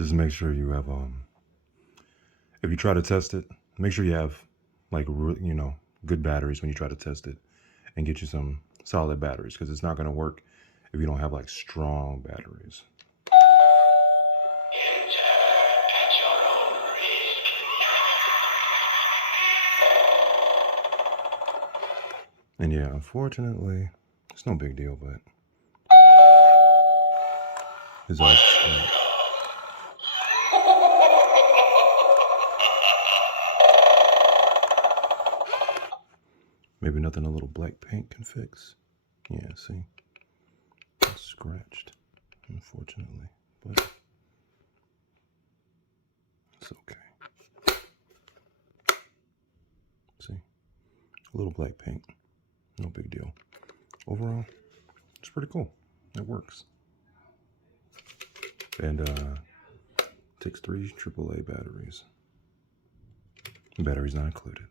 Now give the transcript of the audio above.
just make sure you have, if you try to test it, make sure you have, like, you know, good batteries when you try to test it, and get you some solid batteries, because it's not going to work if you don't have, like, strong batteries. And yeah, unfortunately, it's no big deal, but his eyes are maybe nothing a little black paint can fix. Yeah, see? It's scratched, unfortunately, but it's okay. See? A little black paint. No big deal. Overall, it's pretty cool. It works. And takes 3 AAA batteries. Batteries not included.